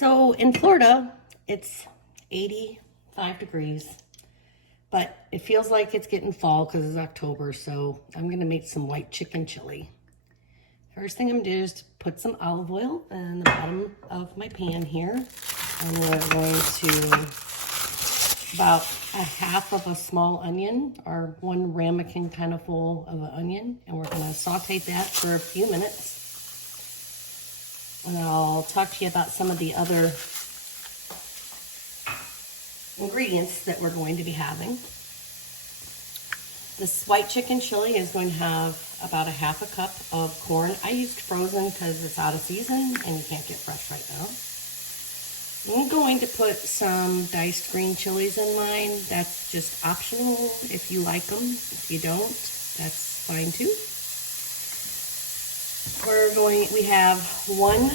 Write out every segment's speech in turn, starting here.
So in Florida, it's 85 degrees, but it feels like it's getting fall because it's October, so I'm gonna make some white chicken chili. First thing I'm gonna do is put some olive oil in the bottom of my pan here. And we're going to about a half of a small onion, or one ramekin kind of full of an onion, and we're gonna saute that for a few minutes. And I'll talk to you about some of the other ingredients that we're going to be having. This white chicken chili is going to have about a half a cup of corn. I used frozen because it's out of season and you can't get fresh right now. I'm going to put some diced green chilies in mine. That's just optional if you like them. If you don't, that's fine too. We have one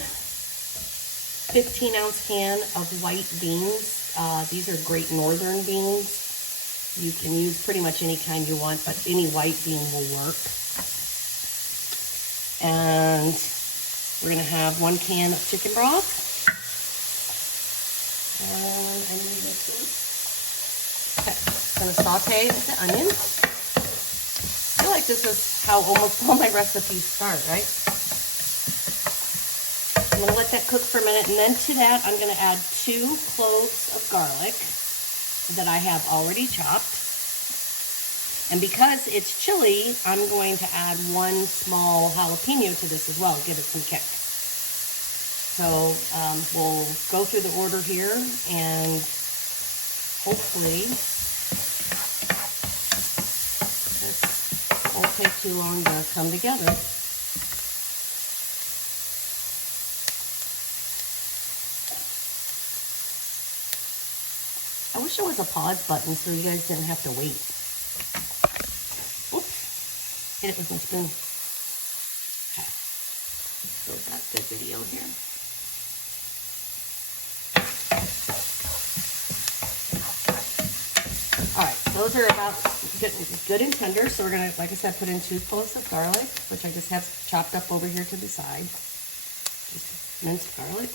15-ounce can of white beans. These are Great Northern beans. You can use pretty much any kind you want, but any white bean will work. And we're gonna have 1 can of chicken broth. And I need this. Okay, I'm gonna saute the onion. I feel like this is how almost all my recipes start, right? I'm gonna let that cook for a minute, and then to that, I'm gonna add 2 cloves of garlic that I have already chopped. And because it's chili, I'm going to add 1 small jalapeno to this as well, give it some kick. So we'll go through the order here, and hopefully this won't take too long to come together. I wish there was a pause button so you guys didn't have to wait. Oops, hit it with my spoon. Okay, so that's the video here. All right, those are about good and tender. So we're gonna, like I said, put in 2 cloves of garlic, which I just have chopped up over here to the side. Just minced garlic.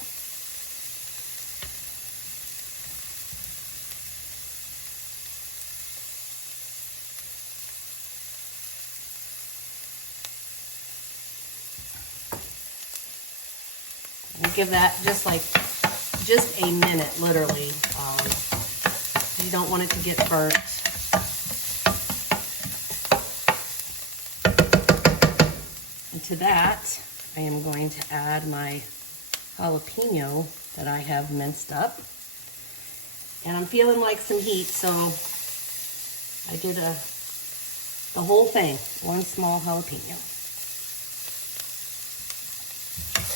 And give that just a minute, literally. You don't want it to get burnt. And to that, I am going to add my jalapeno that I have minced up. And I'm feeling like some heat, so I did the whole thing, 1 small jalapeno.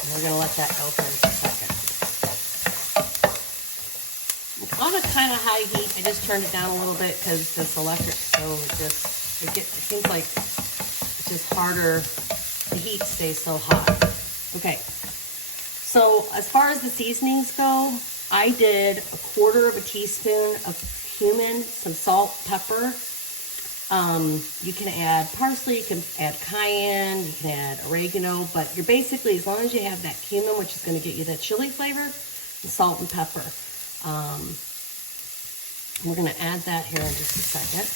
And we're gonna let that go for a second. It's on a kind of high heat. I just turned it down a little bit because this electric stove it seems like it's just harder. The heat stays so hot. Okay. So as far as the seasonings go, I did 1/4 teaspoon of cumin, some salt, pepper. You can add parsley, you can add cayenne, you can add oregano, but you're basically, as long as you have that cumin, which is going to get you that chili flavor, and salt and pepper. We're going to add that here in just a second.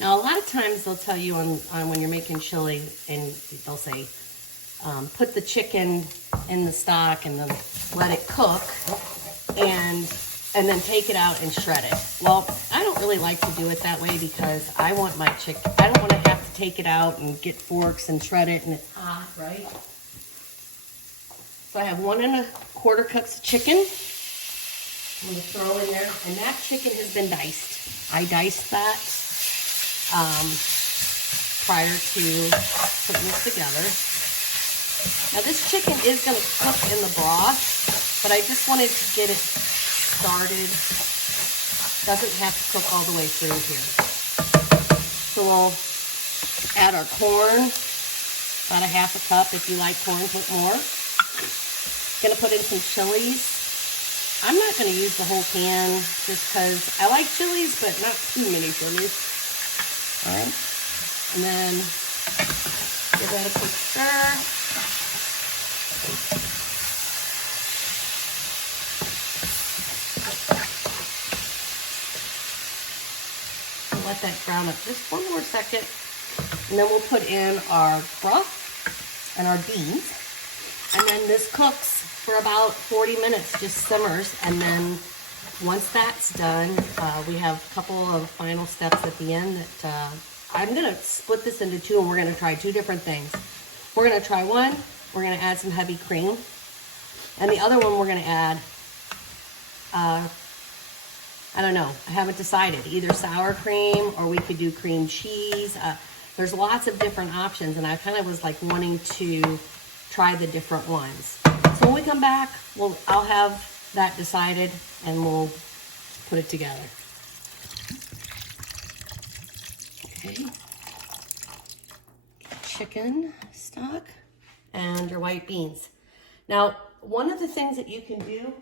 Now, a lot of times they'll tell you on when you're making chili, and they'll say, put the chicken in the stock and then let it cook, and then take it out and shred it. Well, I don't really like to do it that way because I want my chicken, I don't want to have to take it out and get forks and shred it, and it's hot, right? So I have 1 1/4 cups of chicken. I'm going to throw in there, and that chicken has been diced. I diced that prior to putting this together. Now this chicken is going to cook in the broth, but I just wanted to get it started. Doesn't have to cook all the way through here. So we'll add our corn, about a half a cup. If you like corn, put more. Gonna put in some chilies. I'm not gonna use the whole can just because I like chilies, but not too many chilies. All right. And then give that a quick stir. Let that brown up just one more second. And then we'll put in our broth and our beans. And then this cooks for about 40 minutes, just simmers. And then once that's done, we have a couple of final steps at the end that I'm gonna split this into two, and we're gonna try two different things. We're gonna try one, we're gonna add some heavy cream. And the other one we're gonna add, I don't know, I haven't decided, either sour cream or we could do cream cheese. There's lots of different options, and I kind of was like wanting to try the different ones. So when we come back, I'll have that decided and we'll put it together. Okay. Chicken stock and your white beans. Now, one of the things that you can do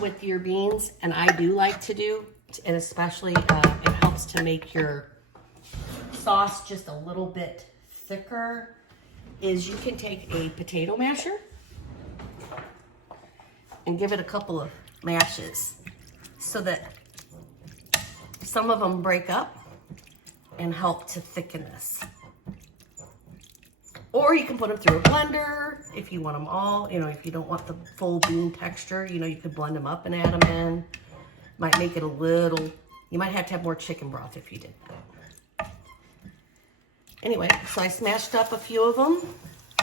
with your beans, and I do like to do, and especially it helps to make your sauce just a little bit thicker, is you can take a potato masher and give it a couple of mashes so that some of them break up and help to thicken this. Or you can put them through a blender if you want them all. You know, if you don't want the full bean texture, you know, you could blend them up and add them in. Might make it a little, you might have to have more chicken broth if you did that. Anyway, so I smashed up a few of them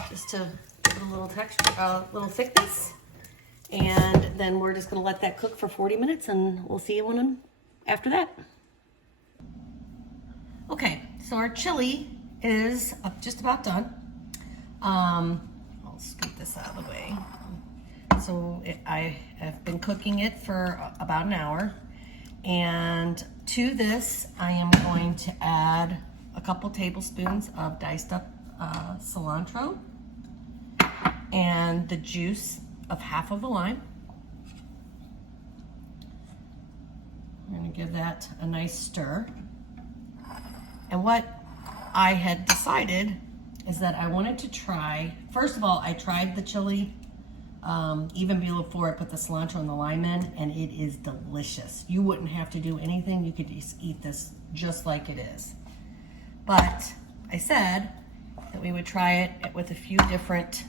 just to give it a little texture, little thickness. And then we're just gonna let that cook for 40 minutes and we'll see you after that. Okay, so our chili is just about done. I'll scoop this out of the way. So I have been cooking it for about an hour. And to this, I am going to add a couple tablespoons of diced up cilantro and the juice of half of a lime. I'm gonna give that a nice stir. And what I had decided is that I wanted to try, first of all, I tried the chili even before I put the cilantro and the lime in, and it is delicious. You wouldn't have to do anything. You could just eat this just like it is. But I said that we would try it with a few different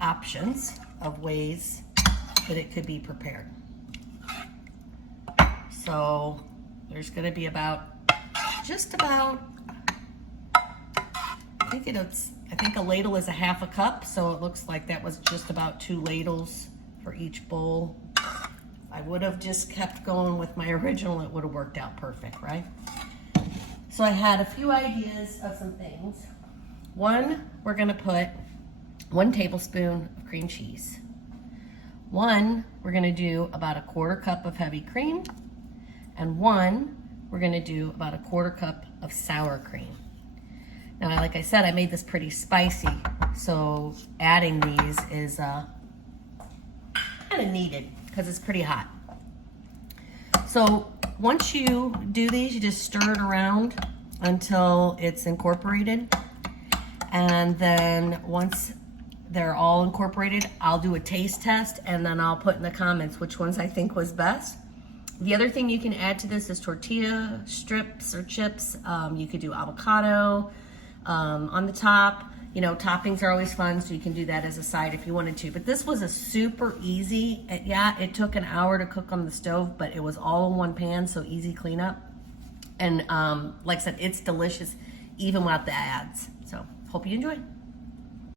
options of ways that it could be prepared. So there's gonna be just about, I think a ladle is a half a cup, so it looks like that was just about 2 ladles for each bowl. If I would have just kept going with my original, it would have worked out perfect, right? So I had a few ideas of some things. One, we're gonna put 1 tablespoon of cream cheese. 1, we're gonna do about a 1/4 cup of heavy cream. And 1, we're gonna do about a 1/4 cup of sour cream. Now, like I said, I made this pretty spicy, so adding these is kind of needed because it's pretty hot. So once you do these, you just stir it around until it's incorporated. And then once they're all incorporated, I'll do a taste test and then I'll put in the comments which ones I think was best. The other thing you can add to this is tortilla strips or chips. You could do avocado on the top. You know, toppings are always fun, so you can do that as a side if you wanted to. But this was a super easy, yeah, it took an hour to cook on the stove, but it was all in one pan, so easy cleanup. And like I said, it's delicious even without the ads. So hope you enjoyed.